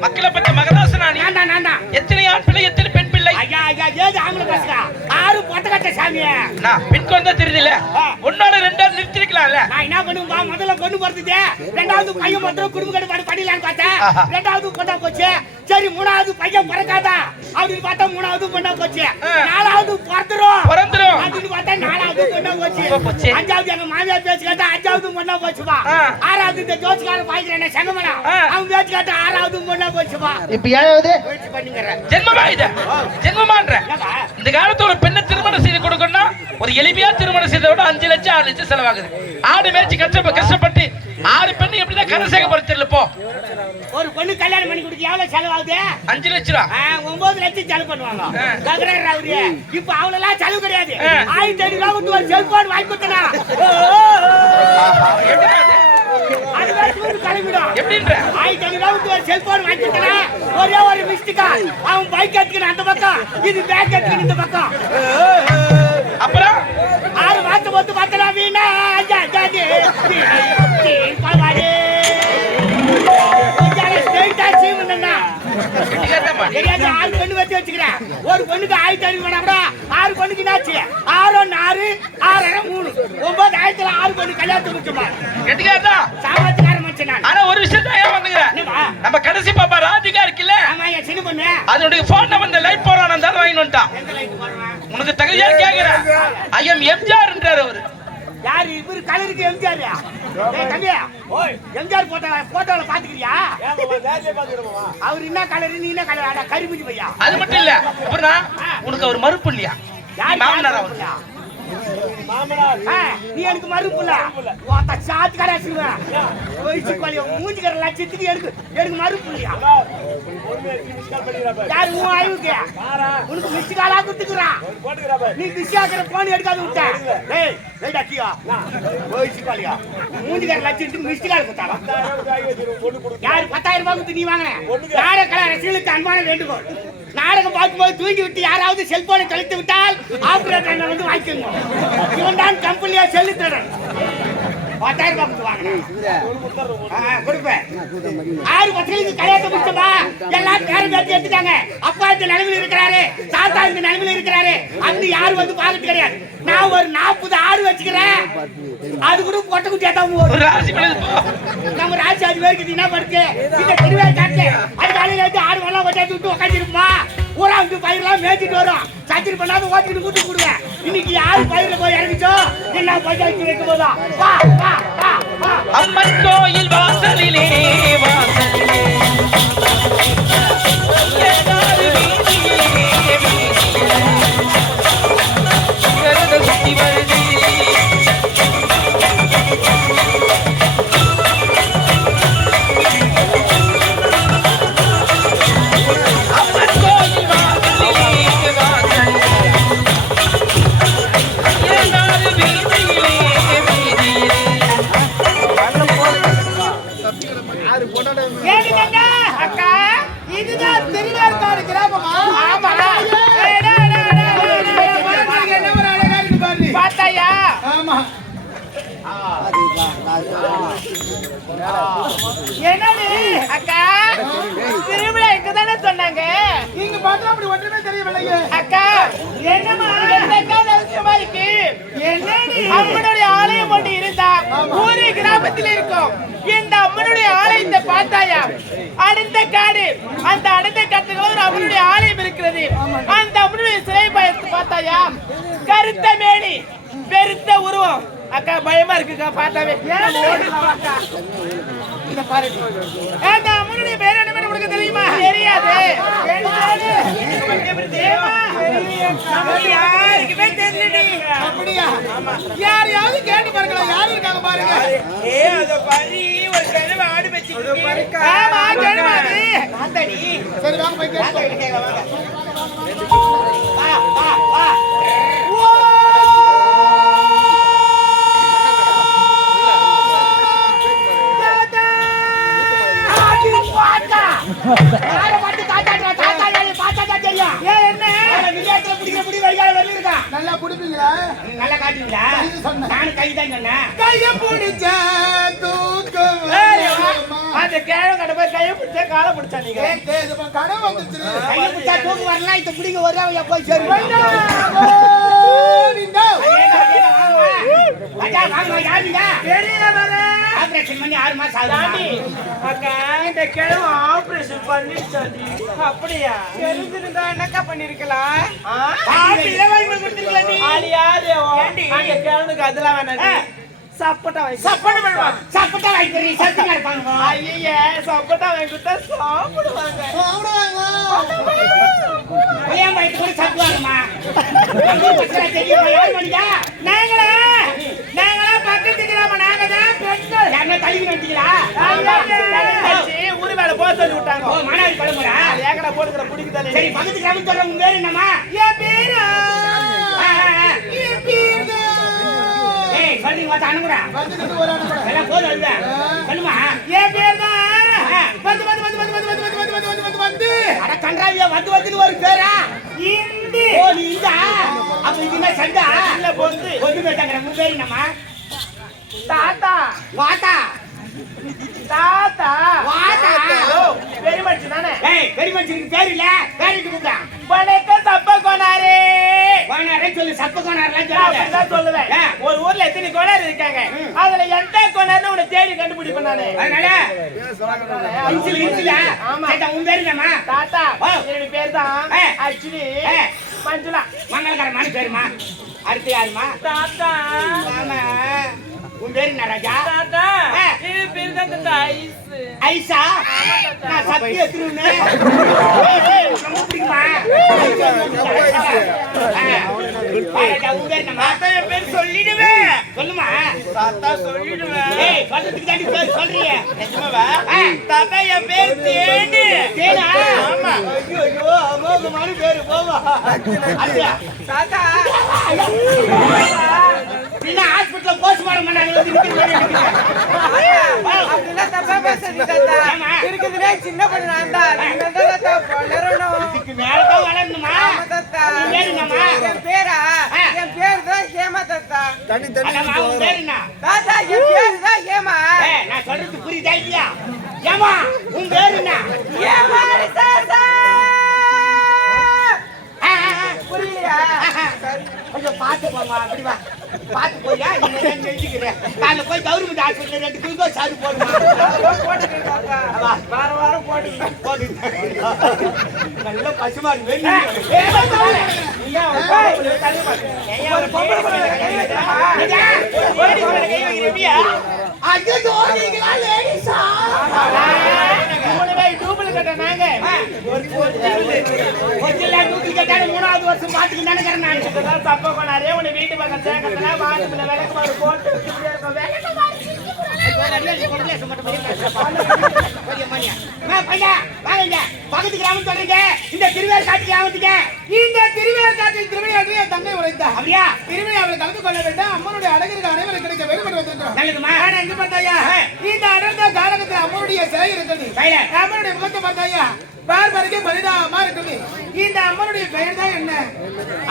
மக்களை தான் நான் தான் எத்தனை ஆண் பிள்ளை எத்தனை பெண் பிள்ளை? ஐயா ஐயா ஏது ஆம்பளை பசங்க ஆறு பொட்ட கட்ட சாமியே. நான் பெண் குழந்தை தெரியுதுல ஒன்னோட ரெண்டாவது நான் என்ன பண்ணுவா முதல்ல பொண்ணு பிறந்தது ரெண்டாவது பையன் மாத்திரம் குடும்ப கட்டுப்பாடு பார்த்தேன். ஆஹா. ரெண்டாவது பொண்ணா போச்சு. சரி மூணாவது பையன் பிறக்காதா? அப்படின்னு பார்த்தா மூணாவது பொண்ணா போச்சு. நாலாவது பிறந்துரும். பிறந்துரும். அப்படின்னு பார்த்தா நாலாவது பொண்ணா போச்சு. அஞ்சாவது எங்க மாமியார் பேச்சு கேட்டா அஞ்சாவது போச்சுப்பா ஆ. ஆறாவது இந்த ஜோசிக்கார பாய்க்கிறேன் செங்கமனா. அவன் பேச்சு கேட்டா ஆறாவது பொண்ணா போச்சுப்பா இப்ப ஏழாவது? முயற்சி பண்ணுங்கிறேன் ஜென்மமா இது? ஜென்மமான்ற? என்னப்பா? இந்த காலத்துல ஒரு பெண்ணை திருமணம் செய்து கொடுக்கணும்னா ஒரு எளிமையா திருமணம் செய்த விட அஞ்சு லட்சம் ஆறு லட்சம் செலவாகுது. ஆடு மேய்ச்சி கஷ்டப்ப கஷ்டப்பட்டு ஆறு பெண்ணு எப்படிதான் கரை சேர்க்க போ. ஒரு பொண்ணு கல்யாணம் பண்ணி கொடுக்க எவ்வளவு செலவாகுது? அஞ்சு லட்சம் ரூபா ஒன்பது லட்சம் செலவு பண்ணுவாங்க. கேக்குறாரு அவரு. இப்ப அவ்வளவு செலவு கிடையாது. ஆயிரத்தி ஐநூறு ரூபா ஒரு செல்போன் வாங்கி கொடுத்தனா? அது வரைக்கும் கிளம்பிடும் ஆயிரத்தி ஐநூறு ரூபா ஒரு செல்போன் வாங்கி கொடுத்தனா? ஒரே ஒரு மிஸ்டிக்கா? அவன் பைக் எடுத்துக்கணும் அந்த பக்கம். இது பேக் எடுத்துக்கணும் இந்த பக்கம். அப்புறம்? ஆறு மாசம் வந்து பார்த்தனா வீணா ஜாதி. தெரியாது ஆறு பொண்ணு வச்சு வச்சுக்கிறேன். ஒரு பொண்ணுக்கு ஆயிரத்தி ஐநூறு வேணா கூட ஆறு பொண்ணுக்கு என்னாச்சு? ஆறு ஒன்று ஆறு ஆறு மூணு. ஒன்பது ஆயிரத்துல ஆறு பொண்ணு கல்யாணத்தை முடிச்சுமா? கெட்டிக்காரன் சாமத்துக்கார மனுஷன் ஆனா ஒரு விஷயம் தான் ஏன்? நம்ம கடைசி பாப்பா ராதிகா இருக்குல்ல? ஆமா என் சின்ன பொண்ணு. அதனுடைய போன் நம்பர் இந்த லைட் போறான் இருந்தாலும் வாங்கி வந்துட்டான். எந்த லைட் போடுறான்? உனக்கு தகுதியா கேக்குறேன் ஐஎம் எம்ஜிஆர்ன்றாரு அவரு. யாரு? இவரு கலருக்கு எம்ஜிஆர். ஏய் தம்பி எம்ஜிஆர் போட்டோ போட்டோல பாத்துக்கிறியா அவர் என்ன கலர் நீ என்ன கலர் ஆடா கருமிஞ்சு பையா. அது மட்டும் இல்ல உனக்கு அவர் மறுப்பு இல்லையா? யார் மாமனார் அவர் நீ எனக்கு மறுப்புல ஓத்த சாத்து கடை வச்சிருவேன் ஒயிச்சு கொலைய மூஞ்சிக்கிற லட்சத்துக்கு எனக்கு எனக்கு மறுப்பு இல்லையா யாரு உன் ஆய்வுக்கு? உனக்கு மிஸ்டு காலா கொடுத்துக்கிறான் நீ பிஸி ஆக்கிற போன் எடுக்காத விட்ட. ஏய் ஏய் டக்கியா ஒயிச்சு கொலையா மூஞ்சிக்கிற லட்சத்துக்கு மிஸ்டு கால் கொடுத்தாரா யாரு பத்தாயிரம் ரூபாய் கொடுத்து நீ வாங்கின? நாடக கலை ரசிகளுக்கு அன்பான வேண்டுகோள்? நாடகம் பார்க்கும்போது தூங்கி விட்டு யாராவது செல்போனை தொலைத்து விட்டால் ஆபரேட்டர் வந்து வாங்கிக்கோங்க. இவன் தான் கம்பெனியா செல்லு திருடன். பத்தாயிரம் ரூபாய் வாங்கினேன் கொடுப்பேன். ஆறு பசங்களுக்கு கல்யாணத்தை முடிச்சோமா? எல்லாம் பேரம் பேசி எடுத்துட்டாங்க. அப்பா இந்த நிலைமையில் இருக்கிறாரு தாத்தா இந்த நிலைமையில் இருக்கிறாரு. அப்படி யாரும் வந்து பார்க்கறது கிடையாது. நான் ஒரு நாற்பது ஆறு வச்சுக்கிறேன். அது கூட பொட்டை குட்டியா தான் நம்ம ராசி அது வரைக்கும் என்ன படுத்து? இந்த தெருவே காட்டு. அது காலையில ஆறு வரலாம் வச்சாச்சு விட்டு உட்காந்துருப்பா ஊரா வந்து பயிரெல்லாம் மேய்ச்சிட்டு வரும். சத்திரி பண்ணாத ஓட்டிட்டு கூட்டி கொடுவேன் இன்னைக்கு யாரு பயிரில் போய் இறங்கிச்சோ? எல்லாம் பஞ்சாயத்து வைக்கும் போதா? வா வா வா. அம்மன் கோயில் வாசலிலே வாசலிலே. என்னது அக்கா? திருவிழா இங்க தானே சொன்னாங்க. நீங்க பார்த்தா அப்படி ஒன்றுமே தெரியவில்லையே. அக்கா என்னமா ரகசியமா இருக்கு? என்னடி? அம்மனுடைய ஆலயம் ஒன்று இருந்தா ஊரே கிராமத்தில் இருக்கும். இந்த அம்மனுடைய ஆலயத்தை பார்த்தாயா? அடுத்த காடு. அந்த அடுத்த காட்டுக்கு ஒரு அம்மனுடைய ஆலயம் இருக்கிறது. அந்த அம்மனுடைய சிலை பயத்து பார்த்தாயா? கருத்த மேனி பெருத்த உருவம். அக்கா பயமா இருக்குக்கா பார்த்தாவே. பாரு. அம்மனுடைய பேர் என்ன பேரு உனக்கு தெரியுமா? தெரியாது. யாருக்குமே தெரியலடி. அப்படியா யாரையாவது கேட்டு பாருங்களா யாரு இருக்காங்க பாருங்க. ஆமா கேளுமா அது ஆத்தாடி பிடிக்கிற பிடி வைகால வெளியிருக்கா நல்லா குடிப்பீங்களா நல்லா காட்டுவீங்களா. நானும் கை தான் சொன்னேன். கைய பிடிச்ச தூக்கம்? அந்த போய் கையை பிடிச்சா காலை பிடிச்சா நீங்க? கடை. கையை பிடிச்சா தூக்கு வரலாம் இத பிடிங்க வருவாங்க போய் சரி. வாங்க யாருங்க தெரியல ஆபரேஷன் பண்ணி ஆறு மாசம் ஆகுது. அக்கா இந்த கிழமை ஆபரேஷன் பண்ணிடுச்சாடி அப்படியா? தெரிஞ்சிருந்தா என்னக்கா பண்ணிருக்கலாம் அந்த கிழனுக்கு அதெல்லாம் வேணாம் சப்பட்டா வாங்கி சப்போர்ட் பண்ணுவாங்க சப்போர்ட் வாங்கி தரீ இருப்பாங்க ஐயே சப்பட்டா வாங்கி கொடுத்தா சாப்பிடுவாங்க. ஏன் வயிற்று கூட சாப்பிடுவாங்கம்மா? தெரியுமா? யார் மணியா நாங்களா? நாங்களா பக்கத்து கிராம யாருன்னா தள்ளி வந்தீங்களா ஊரு மேல போக சொல்லி விட்டாங்க ஓ மாநாடு கிளம்புறா? ஏக்கடா போட்டுக்கிற பிடிக்குதானே சரி பக்கத்து கிராமம் சொல்ற உங்க பேரு என்னம்மா? என் பேரு? சொல்றீங்க பார்த்தா அனுப்புறா. எல்லாம் போதும் இல்ல சொல்லுமா. என் பேர் தான் வந்து வந்து வந்து வந்து வந்து வந்து வந்து வந்து வந்து வந்து. வந்து அட கன்றாவியா வந்து வந்து ஒரு பேரா? இந்தி. ஓ நீ இந்த? அப்ப இது என்ன சண்டா? இல்ல பொந்து ஒண்ணு போயிட்டாங்க உங்க பேரு என்னம்மா? தாத்தா. வாத்தா. தாத்தா. வாத்தா. பெரிய மனுஷன் தானே? ஏய் பெரிய மனுஷனுக்கு பேர் இல்ல. பேருக்கு கூப்பிடா வணக்கம் தப்ப கோனாரே. கோனாரே சொல்லு சப்ப கோனாரெல்லாம் நான் சொல்லாத அப்படிதான் சொல்லுவேன். ஒரு ஊர்ல எத்தனை கோனார் இருக்காங்க. அதுல எந்த கோனார்னு உன்னை தேடி கண்டுபிடிப்பேன் நானு. அதனால இன்சில் இன்சில. ஆமா. கேட்டா உன் பேரு என்னம்மா? தாத்தா. ஓ. என்னுடைய பேர் தான். ஆக்சுவலி. மஞ்சுளா. மங்களகரமான பேருமா? அடுத்து யாருமா? தாத்தா. ஆமா. உன் பேரு என்ன ராஜா? தாத்தா. இது பேர் தான் தாத்தா ஐஸ் ஐசா? நான் சக்தி எடுத்துருவேன் ரொம்ப பிடிக்குமா? உன் பேர் என்னம்மா? தாத்தா என் பேர் சொல்லிடுவேன் சொல்லுமா? தாத்தா சொல்லிடுவேன் ஏய் சொல்றதுக்கு தாண்டி பேர் சொல்றிய. நிஜமாவா. தாத்தா என் பேர் தேடு தேனா? ஆமா. ஐயோ ஐயோ அமோகமான பேரு போவா தாத்தா. பின்ன வீட்டுல போஸ்ட்மார்டம் பேரா? என் பேரு? தான் ஹேமா தாத்தா. தண்ணி தண்ணி தாத்தா என் ஏமா உன் என்ன ஏமா கொஞ்சம் பார்த்து போமா அப்படி வா. பார்த்து போயா இன்னும் எழுதிக்கிறேன் காலைல போய் கவர்மெண்ட் ஹாஸ்பிட்டல் ரெண்டு குழுக்கோ சாரு போடுமா வார வாரம் போட்டு போட்டு நல்ல பசுமா இருக்கு நாங்க. மூணாவது வருஷம் மாட்டுக்கு நினைக்கிறேன் நான். இதெல்லாம் தப்பா பண்ணாரே உன வீட்டு பக்கம் சேர்க்கறதுல வாசத்துல விளக்கு மாறு போட்டு விளக்கு மாறு பக்கத்து கிராமம் சொல்றீங்க. இந்த திருவேர் காட்டு கிராமத்துக்கு இந்த திருவிழாக்காட்டில் திருவிளையாட்டு என் தங்கை உழைத்தார் அப்படியா? திருவிழாவில் கலந்து கொள்ள வேண்டும். அம்மனுடைய அழகிற்கு அனைவரும் கிடைக்க வேண்டும் என்று வந்திருக்கிறோம். நல்லதுமா? எங்க பார்த்தாயா? இந்த அடர்ந்த காலகத்தில் அம்மனுடைய சிலை இருக்குது கையில. அம்மனுடைய முகத்தை பார்த்தாயா? பார்ப்பதற்கே பரிதாபமா இருக்குது. இந்த அம்மனுடைய பெயர் தான் என்ன?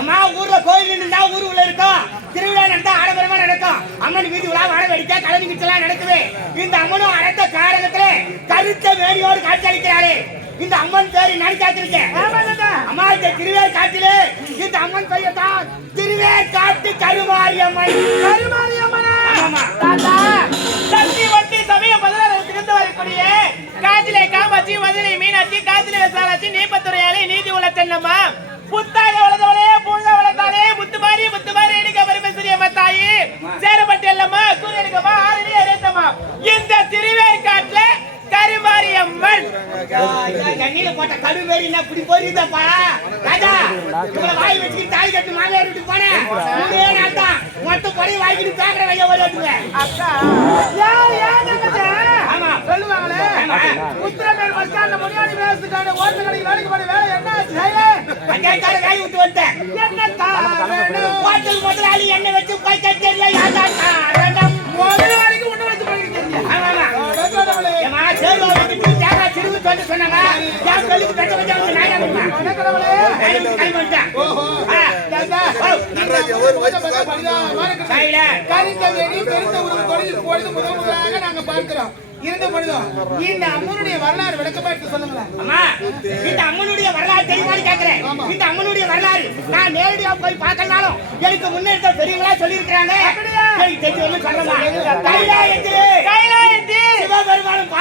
அம்மா ஊர்ல கோயில் இருந்தா ஊருக்குள்ள இருக்கும் திருவிழா நடந்தா ஆடம்பரமா நடக்கும். அம்மன் வீதி விழா வாழ வெடிக்க கலை நிகழ்ச்சியெல்லாம் நடக்குது. இந்த அம்மனும் அடர்த்த காரகத்திலே கருத்த வேடியோடு காட்சியளிக்கிறாரே இந்த அம்மன் பேரு நினைச்சாத்திருக்க அம்மா இந்த திருவேர் காட்டிலே இந்த அம்மன் பெயர் தான் திருவேர் காட்டு கருமாரியம்மன். கருமாரியம்மனா? தாத்தா சக்தி வட்டி சமய பதினாறு வரக்கூடிய காற்றிலே காமாட்சி மதுரை மீனாட்சி தண்ணியில போட்ட கருவேரி என்ன இப்படி போயிருந்தப்பா ராஜா இவ்வளவு வாய் வச்சுக்கிட்டு தாய் கட்டு மாமியார் வீட்டுக்கு போனேன் மூணே நாள் தான் மொத்த பொடி வாங்கிட்டு பேக்கரை வைய ஓடிட்டுவேன் அக்கா தங்கச்சி? ஆமா சொல்லுவாங்களே. உத்தரமேல் பஸ் ஸ்டாண்ட்ல முனியாண்டி வேலைக்கான ஓட்டு கடைக்கு வேலைக்கு போன வேலை என்ன ஆச்சு? காய் விட்டு வந்துட்டேன் என்ன? ஹோட்டல் முதலாளி என்ன வச்சு போய் கட்டியல யாரா நாங்க பார்க்கிறோம் இருந்த பொழுதும் இந்த அம்மனுடைய வரலாறு விளக்கமா எடுத்து சொல்லுங்களேன். அம்மா இந்த அம்மனுடைய வரலாறு தெரியுமான்னு கேக்குறேன் இந்த அம்மனுடைய வரலாறு நான் நேரடியா போய் பார்க்கலனாலும் எனக்கு முன்னெடுத்த பெரியவங்களா சொல்லியிருக்கிறாங்க எனக்கு தெரிஞ்சு ஒண்ணு சொல்லலாம் கைலாயத்தில் கைலாயத்தில் சிவபெருமானும்